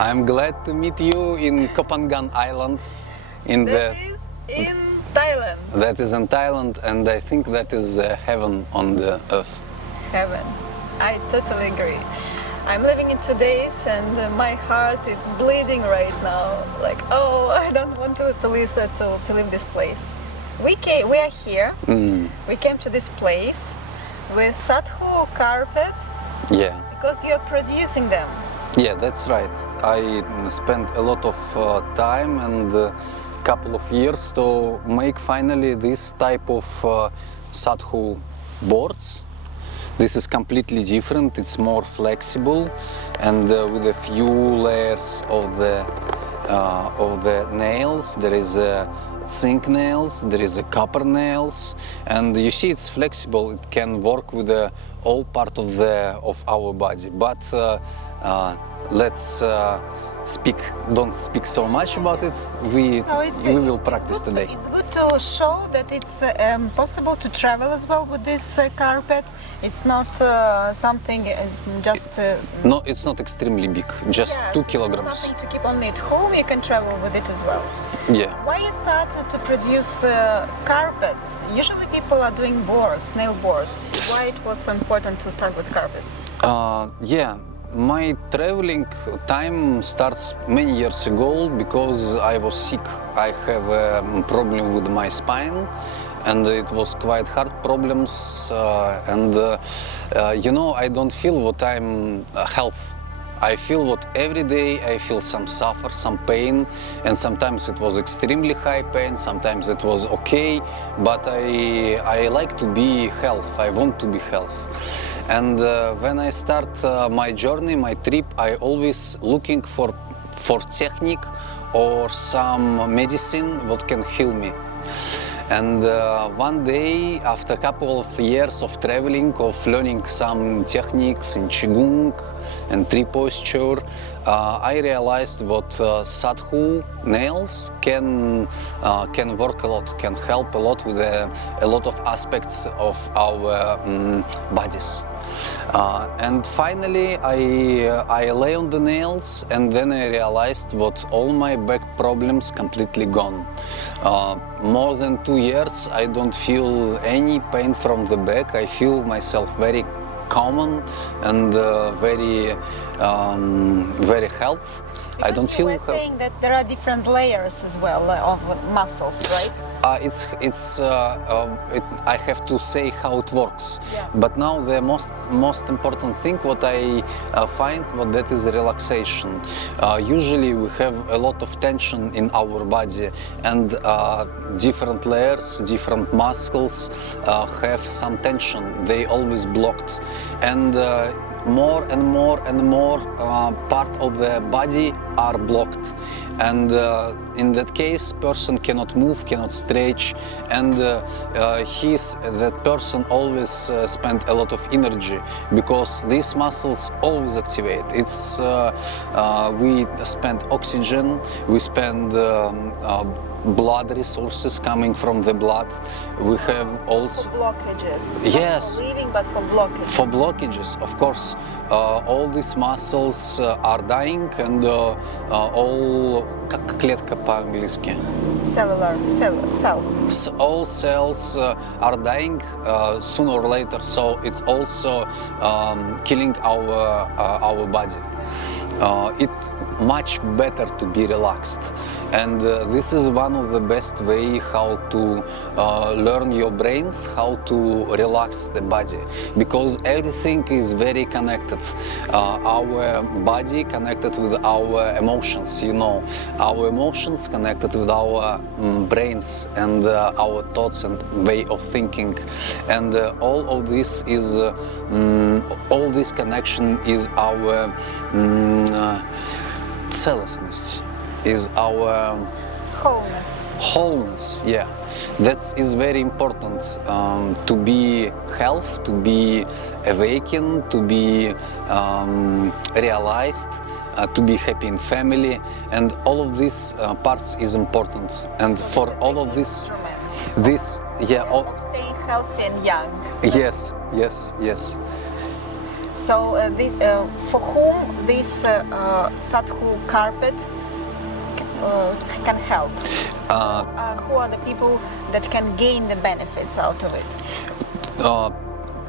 I'm glad to meet you in Kopangan Island. That is in Thailand. That is in Thailand, and I think that is heaven on the earth. Heaven. I totally agree. I'm living in 2 days and my heart is bleeding right now. Like, oh, I don't want to leave this place. We are here. We came to this place with Sadhu carpet. Yeah. Because you are producing them. Yeah, that's right. I spent a lot of time and a couple of years to make finally this type of Sadhu boards. This is completely different. It's more flexible and with a few layers of the nails. There is zinc nails, there is a copper nails, and you see it's flexible. It can work with all part of our body. But let's don't speak so much about it. We will practice today. It's good to show that it's possible to travel as well with this carpet. It's not something just... No, it's not extremely big, just 2 kilograms. It's not something to keep only at home, you can travel with it as well. Yeah. Why you started to produce carpets? Usually people are doing boards, nail boards. Why it was so important to start with carpets? Yeah. My traveling time starts many years ago because I was sick. I have a problem with my spine and it was quite hard problems you know, I don't feel what I'm health. I feel what every day I feel some suffer, some pain, and sometimes it was extremely high pain, sometimes it was okay, but I like to be health, I want to be health. And when I start my journey, my trip, I always looking for technique or some medicine what can heal me. And one day, after a couple of years of traveling, of learning some techniques in Qigong and tree posture, I realized what Sadhu nails can work a lot, can help a lot with a lot of aspects of our bodies. And finally I lay on the nails and then I realized what all my back problems completely gone. More than 2 years I don't feel any pain from the back. I feel myself very calm and very healthy. I don't feel. You were saying that there are different layers as well of muscles, right? I have to say how it works. Yeah. But now the most important thing what I find what that is relaxation. Usually we have a lot of tension in our body and different layers, different muscles have some tension. They always blocked and more and more and more part of the body are blocked, and in that case person cannot move, cannot stretch, and that person always spend a lot of energy because these muscles always activate. It's we spend oxygen, we spend blood resources coming from the blood. We have also for blockages. Yes. Not for living, but for blockages. For blockages, of course. All these muscles are dying and all клетка по-английски. Cell. All cells are dying sooner or later, so it's also killing our body. It's much better to be relaxed, and this is one of the best way how to learn your brains how to relax the body, because everything is very connected. Our body connected with our emotions, you know, our emotions connected with our brains and our thoughts and way of thinking, and all of this is all this connection is our целостность, is our wholeness. Yeah, that is very important to be health, to be awakened, to be realized, to be happy in family, and all of these parts is important. And for all of this, of staying healthy and young. Yes. So for whom this Sadhu carpet can help? Who are the people that can gain the benefits out of it?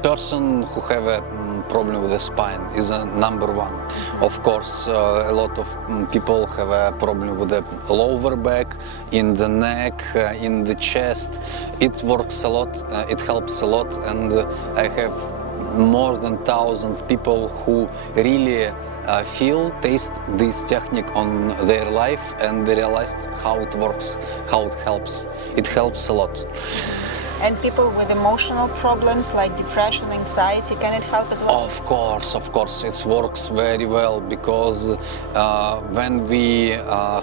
Person who have a problem with the spine is number one. Of course, a lot of people have a problem with the lower back, in the neck, in the chest. It works a lot, it helps a lot, and I have more than 1,000 people who really taste this technique on their life, and they realized how it works, how it helps. It helps a lot. And people with emotional problems like depression, anxiety, can it help as well? Of course, it works very well, because when we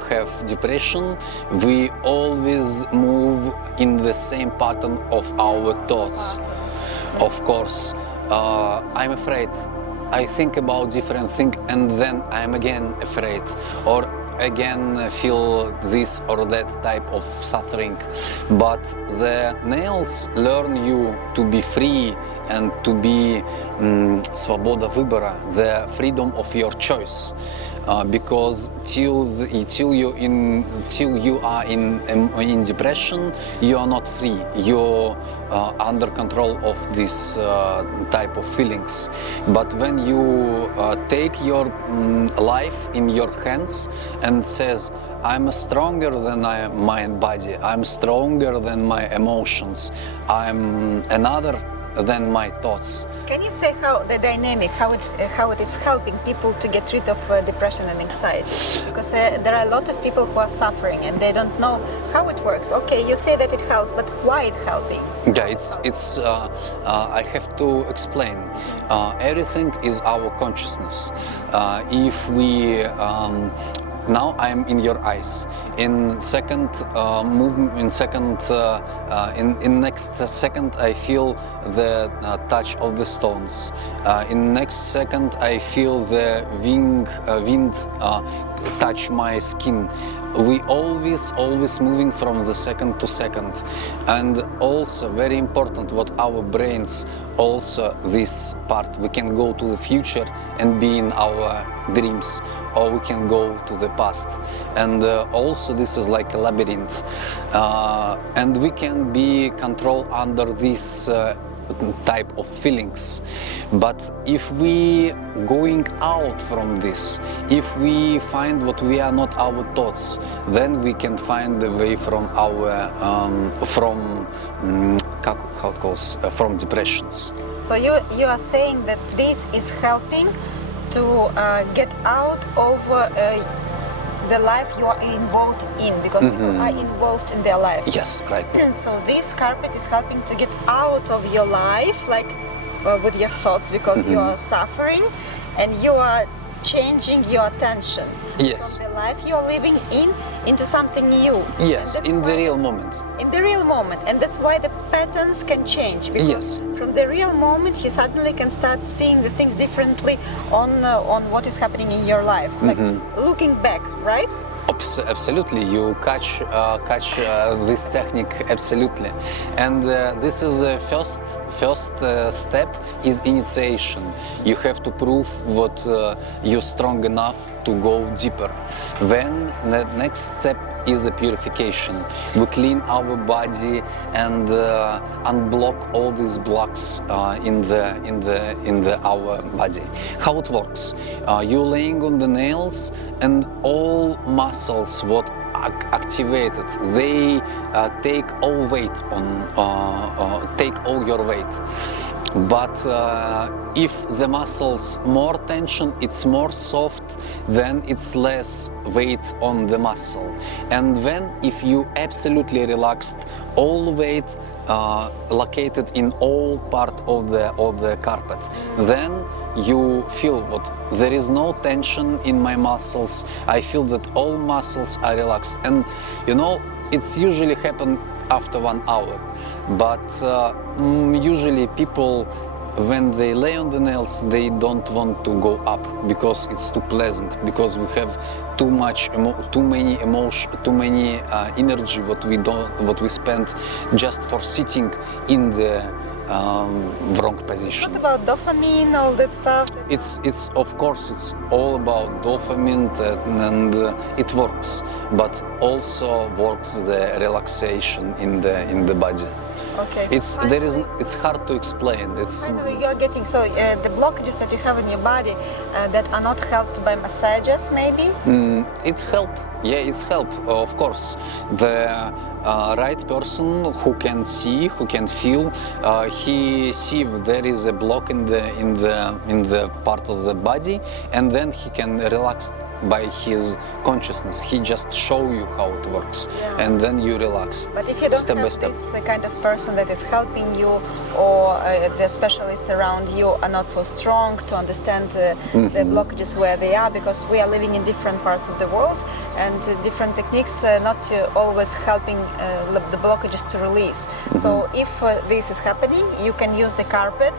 have depression, we always move in the same pattern of our thoughts. Of course, I'm afraid. I think about different things, and then I'm again afraid, or again feel this or that type of suffering. But the nails learn you to be free and to be свобода выбора, the freedom of your choice. Because till you are in depression, you are not free. You're under control of this type of feelings. But when you take your life in your hands and says, I'm stronger than my mind body, I'm stronger than my emotions, I'm another than my thoughts. Can you say how the dynamic, how it is helping people to get rid of depression and anxiety? Because there are a lot of people who are suffering and they don't know how it works. Okay, you say that it helps, but why it's helping? Yeah, it's. I have to explain. Everything is our consciousness. If we now I'm in your eyes. In second movement, in next second, I feel the touch of the stones. In next second, I feel the wind touch my skin. We always moving from the second to second. And also very important what our brains also this part. We can go to the future and be in our dreams, or we can go to the past. And also this is like a labyrinth. And we can be controlled under this type of feelings. But if we going out from this, if we find what we are not our thoughts, then we can find the way from our how it goes, from depressions. So you are saying that this is helping to get out of the life you are involved in, because people are involved in their life. Yes, right. And so this carpet is helping to get out of your life, like with your thoughts, because you are suffering and you are changing your attention Yes. from the life you are living into something new. Yes, in the real moment. In the real moment, and that's why the patterns can change. Because Yes. from the real moment, you suddenly can start seeing the things differently on what is happening in your life, like looking back, right? Absolutely, you catch this technique absolutely, and this is the first step is initiation. You have to prove what you're strong enough to go deeper. Then the next step is the purification. We clean our body and unblock all these blocks in our body. How it works? You're laying on the nails, and all muscles what activated, they take all weight take all your weight. But if the muscles more tension, it's more soft, then it's less weight on the muscle. And then if you absolutely relaxed, all weight located in all part of the carpet, then you feel what there is no tension in my muscles. I feel that all muscles are relaxed, and you know it's usually happen after 1 hour. But usually people, when they lay on the nails, they don't want to go up because it's too pleasant, because we have too many emotion, too many energy what we spend just for sitting in wrong position. What about dopamine, all that stuff? It's of course it's all about dopamine and it works, but also works the relaxation in the body. Okay. So It's hard to explain. It's finally you're getting the blockages that you have in your body that are not helped by massages, maybe. it's help. Yeah, it's help. Of course, the right person who can see, who can feel, he see if there is a block in the part of the body, and then he can relax by his consciousness. He just show you how it works, Yeah. and then you relax. But if you don't step by have step. this kind of person that is helping you, or the specialists around you are not so strong to understand the blockages where they are, because we are living in different parts of the world, and different techniques not always helping the blockages to release. So if this is happening, you can use the carpet,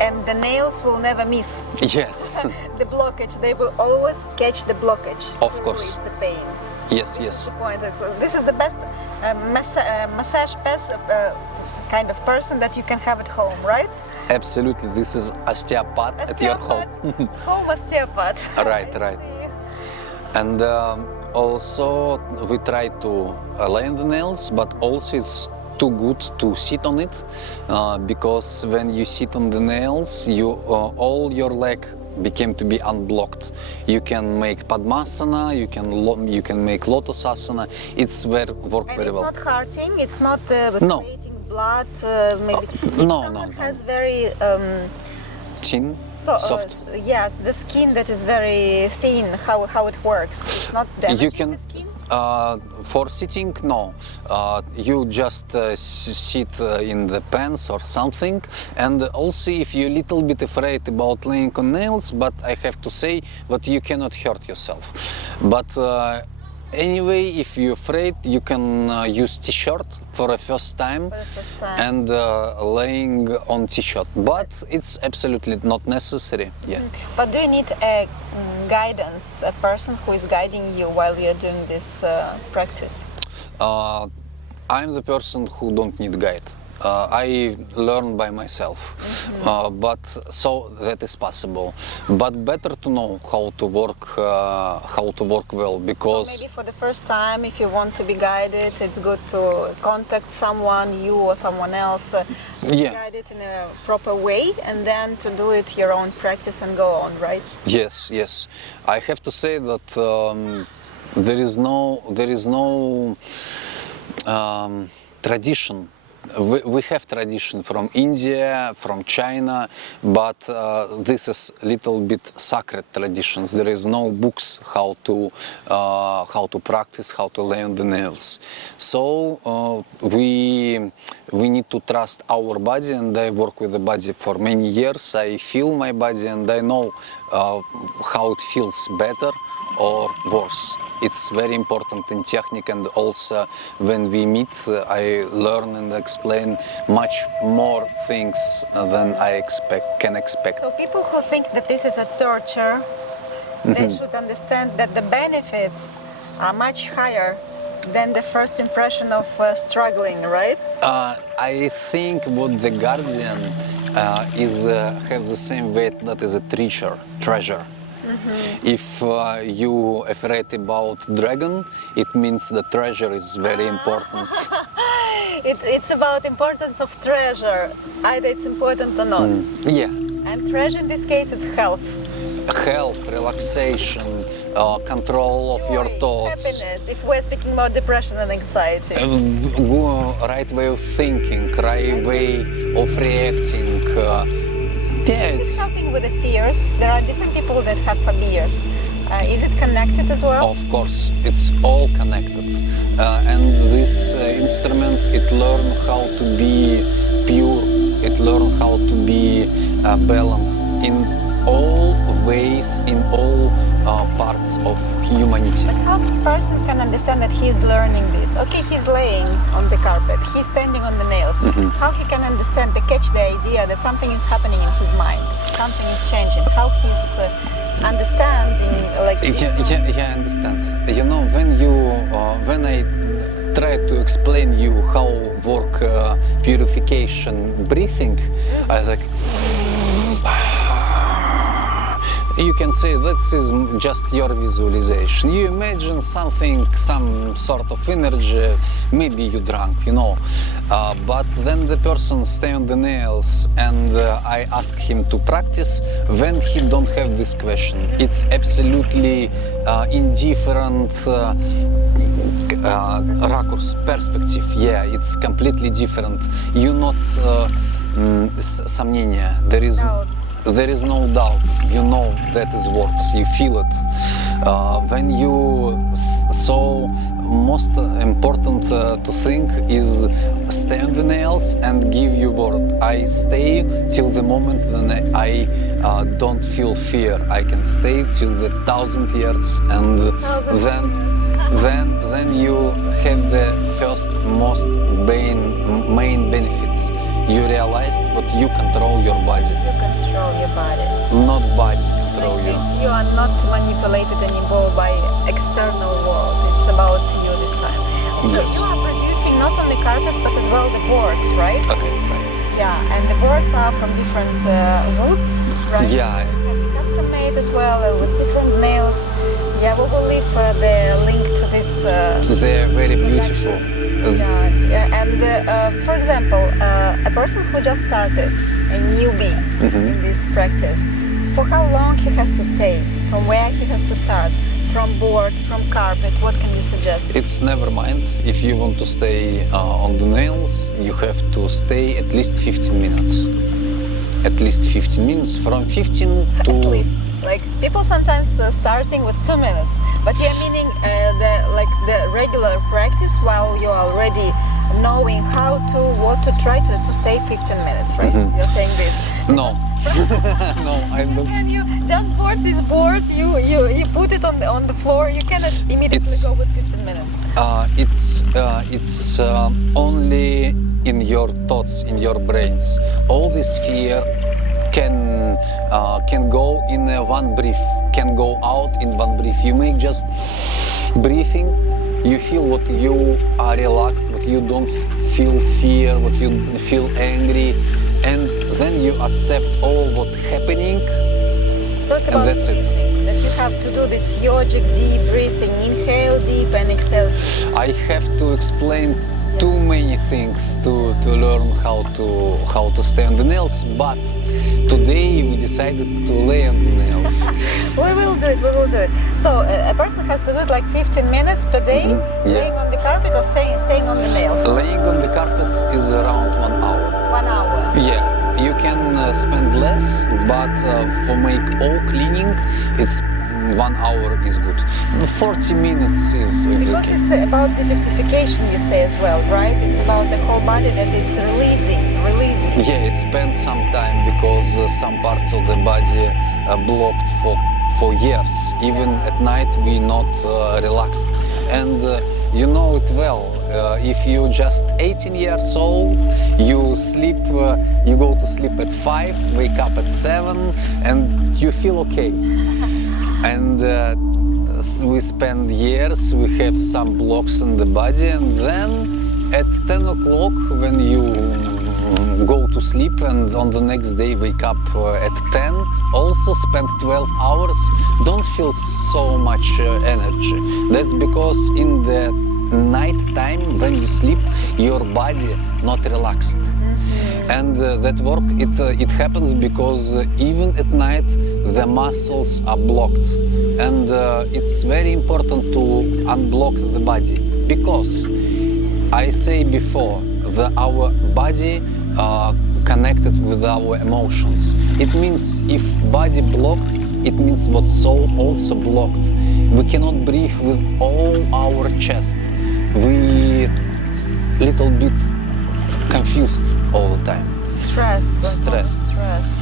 and the nails will never miss Yes. the blockage. They will always catch the blockage Of to course. release the pain. Yes. This is Yes. the point. This is the best massage kind of person that you can have at home, right? Absolutely. This is osteopath at your home. Home osteopath. Right, I right. see. And also we try to lay the nails, but also it's too good to sit on it because when you sit on the nails, all your leg became to be unblocked. You can make Padmasana, you can make Lotusasana. It's work And very it's well. not hurting. It's not No. creating blood. Maybe. If no, someone no. has very Thin, soft. yes, the skin that is very thin. How it works? It's not damaging can- the skin. For sitting, no. You just sit in the pants or something. And also, if you're a little bit afraid about laying on nails, but I have to say that you cannot hurt yourself. But anyway, if you're afraid, you can use t-shirt for the first time, For the first time. and laying on t-shirt. But it's absolutely not necessary. Yeah. But do you need a guidance, a person who is guiding you while you're doing this practice? I'm the person who don't need guide. I learn by myself, but so that is possible. But better to know how to work well, because Maybe for the first time, if you want to be guided, it's good to contact someone, you or someone else, Yeah. guide it in a proper way, and then to do it your own practice and go on, right? yes, I have to say that there is no tradition. We have tradition from India, from China, but this is little bit sacred traditions. There is no books how to practice, how to lay on the nails. So we need to trust our body, and I work with the body for many years. I feel my body, and I know how it feels better or worse. It's very important in technique, and also when we meet, I learn and explain much more things than I can expect. So people who think that this is a torture, they should understand that the benefits are much higher than the first impression of struggling, right? I think what the guardian is have the same weight that is a treasure. If you afraid about dragon, it means the treasure is very important. It's about importance of treasure, either it's important or not. Yeah. And treasure in this case is health. Health, relaxation, control of your Joy, thoughts, happiness, if we're speaking about depression and anxiety. right way of thinking, right way of reacting. Yeah, It's it's helping with the fears. There are different people that have phobias. Is it connected as well? of course it's all connected, and this instrument it learn how to be pure. It learn how to be balanced in all ways, in all parts of humanity. But how a person can understand that he is learning this? Okay, he's laying on the carpet, he's standing on the nails. How he can understand, to catch the idea that something is happening in his mind, something is changing? How he's understanding, like... Yeah, I understand. You know, when I try to explain you how work purification breathing, I like. You can say this is just your visualization. You imagine something, some sort of energy, maybe you drunk, you know. But then the person stay on the nails and I ask him to practice when he don't have this question. It's absolutely indifferent racourse, perspective. Yeah, it's completely different. You not сомнения. There is no doubts. You know that it works. You feel it. When you so most important to think is stay on the nails and give your word. I stay till the moment when I don't feel fear. I can stay till the 1,000 years, and then you have the first most main benefits. You realized that you control your body. You control your body. Not body control you. You are not manipulated anymore by external world. It's about you this time. So Yes. you are producing not only carpets but as well the boards, right? Okay, right. Yeah, and the boards are from different woods, right? Yeah. Can be custom made as well with different nails. Yeah, we will leave the link to this. They are very beautiful. Yeah, and for example, a person who just started, a newbie in this practice, for how long he has to stay? From where he has to start? From board, from carpet? What can you suggest? It's never mind. If you want to stay on the nails, you have to stay at least 15 minutes. At least 15 minutes. From 15 to... At least. Like people sometimes starting with 2 minutes, but you're meaning the regular practice while you're already knowing how to, what to try to stay 15 minutes, right? You're saying this. No. No, I don't. When you just board this board, you put it on the floor, you cannot immediately go with 15 minutes. It's only in your thoughts, in your brains. All this fear can go in one breath, can go out in one breath. You make just breathing, you feel what you are relaxed, what you don't feel fear, what you feel angry, and then you accept all what happening. So it's about breathing, that you have to do this yogic deep breathing, inhale deep and exhale. I have to explain too many things to learn how to stay on the nails, but today we decided to lay on the nails. We will do it. So a person has to do it like 15 minutes per day, laying on the carpet or staying on the nails? Laying on the carpet is around 1 hour. 1 hour? Yeah, you can spend less, but for make all cleaning, it's 1 hour is good. 40 minutes is Because okay. it's about detoxification, you say as well, right? It's about the whole body that is releasing. Yeah, it spends some time because some parts of the body are blocked for years. Even at night we not relaxed. And you know it well. If you just 18 years old, you sleep, you go to sleep at 5, wake up at 7, and you feel okay. And we spend years, we have some blocks in the body, and then at 10 o'clock when you go to sleep and on the next day wake up at 10, also spend 12 hours, don't feel so much energy. That's because in the night time when you sleep, your body not relaxed. And that work, it happens because even at night the muscles are blocked. And it's very important to unblock the body because I say before, our body connected with our emotions. It means if body blocked, it means what soul also blocked. We cannot breathe with all our chest. We little bit confused all the time. Stressed,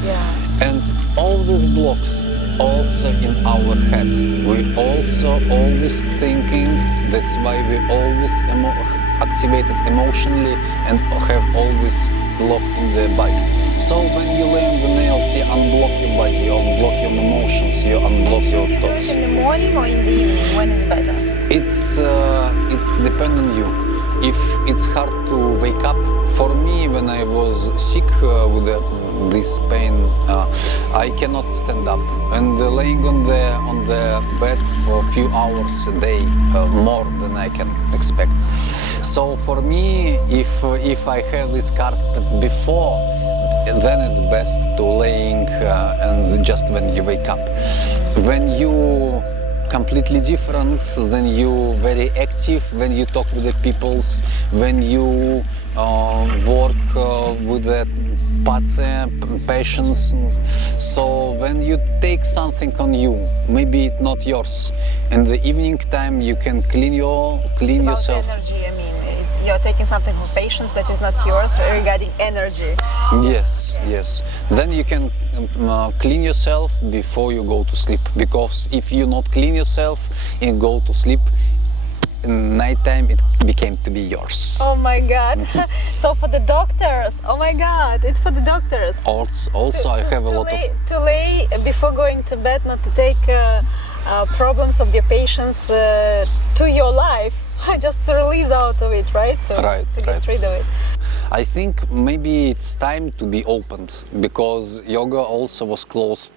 yeah. And all these blocks also in our head. We also always thinking, that's why we always activated emotionally and have always block in the body. So when you lay on the nails, you unblock your body, you unblock your emotions, you unblock your thoughts. Do it in the morning or in the evening, when it's better? It's depend on you. if it's hard to wake up, for me when I was sick with this pain, I cannot stand up, and laying on the bed for a few hours a day, more than I can expect. So for me, if I have this card before, then it's best to laying and just when you wake up. When you completely different, then you very active, when you talk with the peoples, when you work with the patients. So when you take something on you, maybe it's not yours. In the evening time, you can clean yourself. Energy, I mean, you're taking something from patients that is not yours regarding energy. Yes, yes. Then you can clean yourself before you go to sleep. Because if you not clean yourself and go to sleep, in nighttime it became to be yours. Oh my God! So for the doctors, oh my God, it's for the doctors. Also, I have a lot of. To lay before going to bed, not to take problems of your patients to your life. Just to release out of it, right? To get rid of it. I think maybe it's time to be opened, because yoga also was closed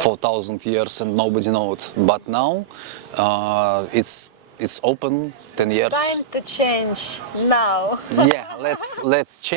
for 1,000 years and nobody knew it. But now it's open 10 years. Time to change now. Yeah, let's change.